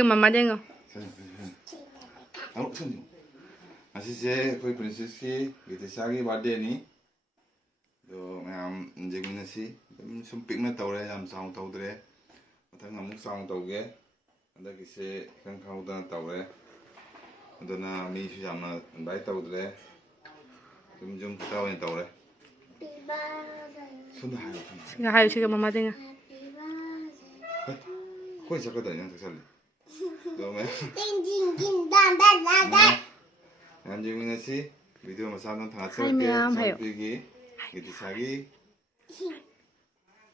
찍어 맘마 찍어. Asise koi princess ki Geetisha ki birthday ni do mayam yeangmenase sum pikna tawre yam song tawdre mathang amuk song tawge anda kise kan khawda tawre adona mi su yamna invite tawdre 좀 tawen tawre 손 하요 Singha hayo 찍어 맘마 찍어. 거기 잠깐만요 살리 그다음에 yeangmenase video masalan tengah cerke sampai Geetisha ki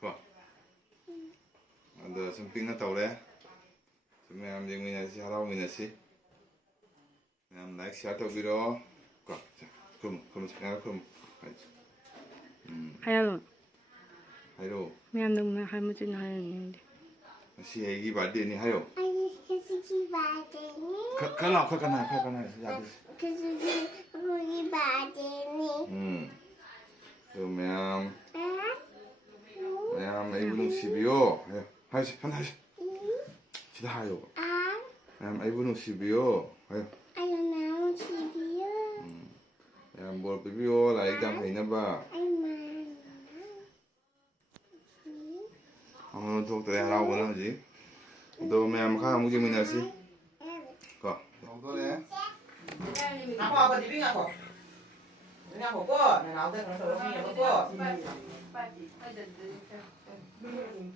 wah ada sempingna tawre semang yeangmenase yeangmenase nam like share tawbiro wah 그럼 잠깐 그럼 하요. 하요 mayam nung hayo 찍어 하요. 시 애기 birthday ni 하요 Kasuki birthday ni. kana ya Kasuki birthday ni. 그러면 이브 nungsebiU 하요 하나 시다 하요 이브 nungsebiU 하요 nungsebiU. 뭘 비비오 라이감 하이나봐 아무런 독들에 하라고 하지 너 매am khá không mình là gì có không có đấy ngọc họ còn gì biết ngọc họ có nào tới nó thổi phi nó có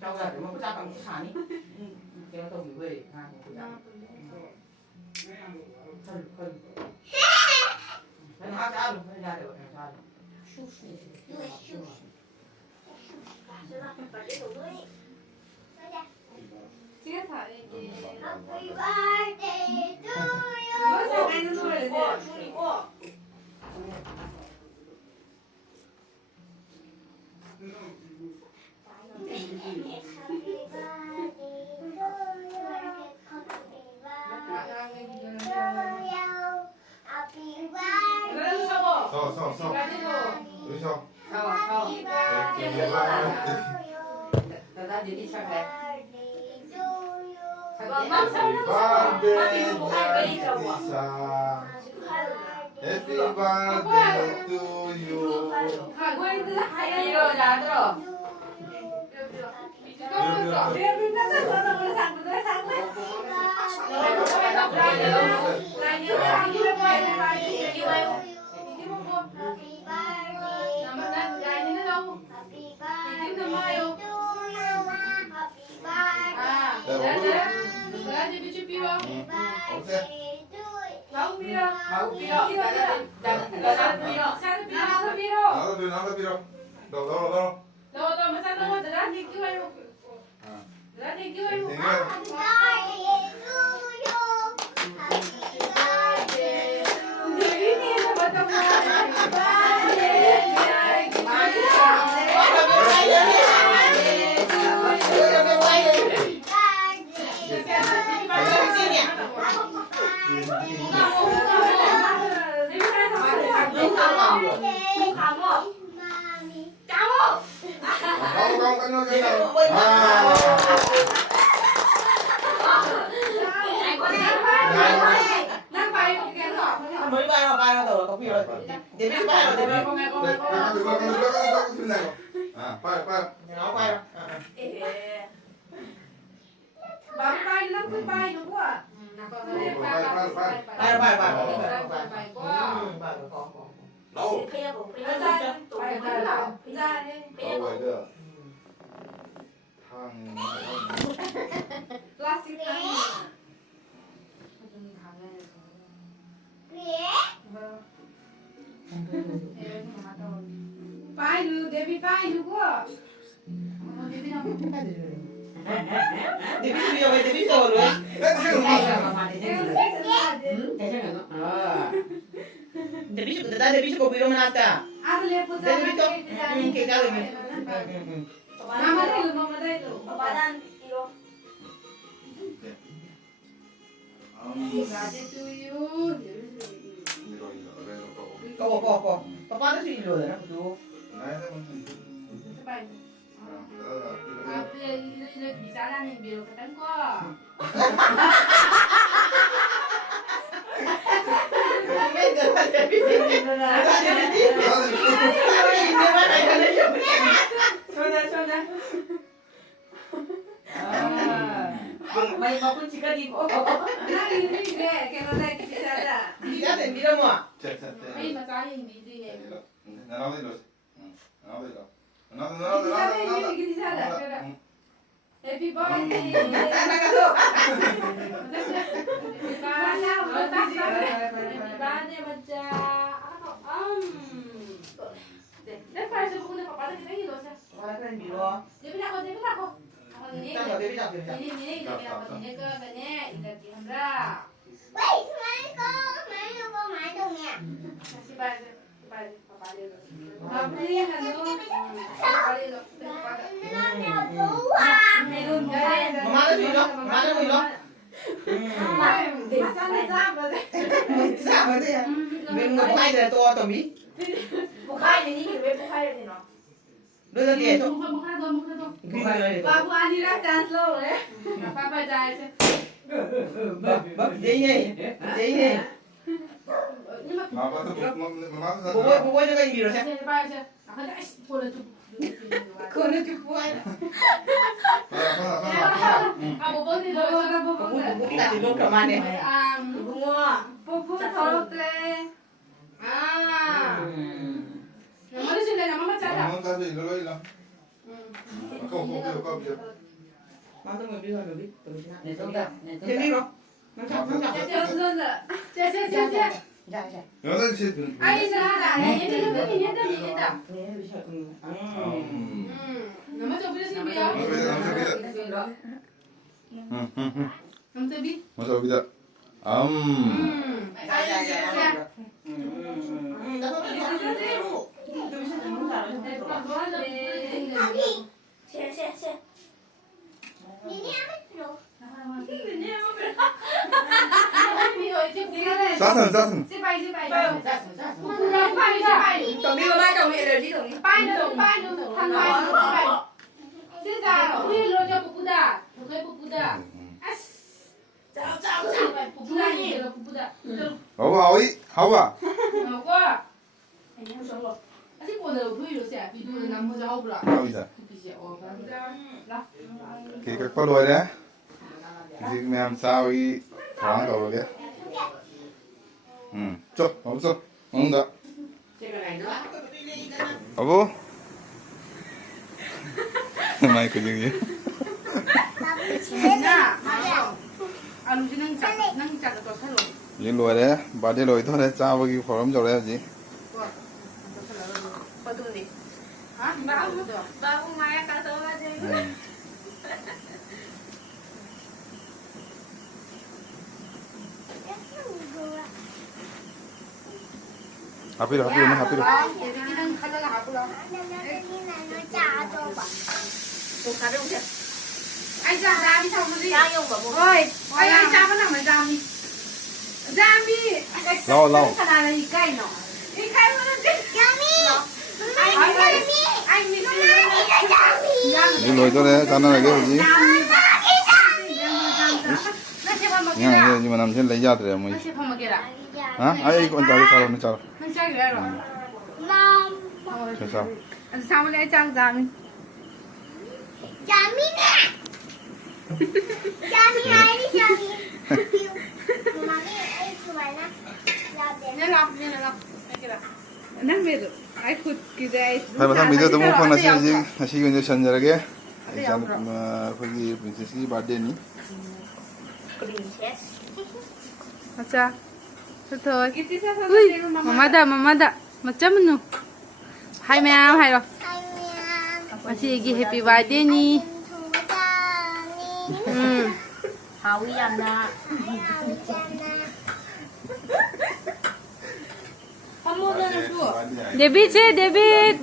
trong giờ để mà có ra bằng cái sản ấy kéo tàu bị về ha không nó hát ra luôn nó ra được ra Happy birthday to you. Happy birthday to you. 나도 빌어. 너. mới bay nó tàu có phi rồi để biết bay rồi để biết không nghe không nó bay bấm bay nó cứ bay đúng không ạ? bay đâu ra đi. 플라스틱 빠이 누 데뷔 빠이 누구? để biết video về để biết rồi rồi để biết có video mà nát 아들레 보자. để biết cái cái rồi 마마데루 마단 이거. 라제 투유. có papá nó xin rồi đó chú 이래 비싸다는 비로 그딴 거. Mày mà con chỉ cần đi bộ. 나 이래 걔네들 비싸다. Đi đến đi đâu mà? 아이 맞아요 미리네. 나도 이거. 나도 이거. 나도 기사네 기사다. 해피 버스데이. 나가서. 바네 맞자. 내 팔에서 보는데 바닥에 땡기더서. Qua cái gì đó. 내비라고. Chắc là đi đọc được. ini ini ke bane ikat hamra. Wait, máy cô máy đâu nè. Kasih papa dia. Apa dia kan tu? Papa dia. Melon kan. Mama nó gì đó? Mama nó gì đó? Masanya sama deh. Sao vậy thế? Mình ngồi quay rồi to tầm ý. Bukai ni kita bukai ni no. Đưa ra tiền thôi. Bukan. Ghi rồi. Babu Anira dance slow eh. Papa jai se. Bấm dây này. Dây này. Nhưng mà Bố cho cái gì rồi xem. saya bayar saya. Aku dah boleh tu. Con nó chụp quay. Abu boleh tu. Bố ta thì luôn cầm ăn này. Pupu thorok le. Nama dia sudah nama macam apa? Mama tadi lo lo. Kau. Mang tới người đi rồi biết. Này tôi ra. Thế đi rồi. Nó chặt. Saya. Dạ. 여덟 시. Ai sana? Ini dia. Nè bị sợ. Nama coba dia sini biar. Nama sebi. 맞아 여기다. Xe. Đi đi ăn hết rồi. 싸선. Tổng đi ba tổng đi rồi đi tổng đi. Bay nữa thằng bay. Xin chào, uy rồi cho pupuda. Thôi pupuda. Chào. Pupuda gì rồi pupuda. 어이 하와. Nào quá. Anh em sống rồi. Anh có được vui rồi sẽ video nằm mua rau bữa. 하위다. Đó. Cái có đôi đấy. 지금 그냥 싸우기 잘한 거 보게. 줘. 없어. 먹는다. 여보. 마이크 저기. Nè. Anh chỉ nâng chặt được cái lỗ. 이 로에 바디 로이 토네 싸우기 포럼 저래야지. Apa tu ni? Hah? Baru Maya kata aja. 하피로. Jadi kita kata lah aku lah. Nó chả cho bà. Cô cắt không kìa. Anh ra đi xong rồi đi. Ôi, anh ra vẫn nằm ở ra đi. Ra đi. lau. Cái này là gì cây nó? Đi cây nó đi. Anh đi. 이 로이 토네 짠나게 하지. 그냥 이제 남친 레이아들이야 뭐. Nó sẽ không mà kìa là. 아? 아이 이거 언제 살아 잘. Nó chơi kìa rồi. Mom. 됐어. Sao mà lại trang ra mình? Chami nè. Chami ai đi Chami. Mà cái chụp bài nè. Nên lọc. Nang medo. Ai khut kidai. 다음에 미디어도 못 보나시 다시 이제 전자하게 일단 거기 프린세스 바데니. 맞자. 좋다. ui, mamada. Macam mana? Hai mèo, hai rồi. Masih lagi happy birthday ni.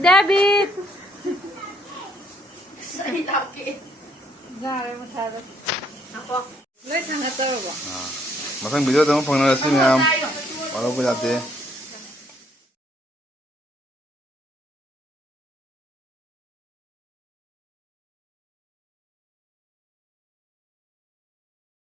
David. Ra đây mà thay rồi. Lấy thằng hạt tơ rồi. 마상 미디어도 못 보나시 면 바로 보자대.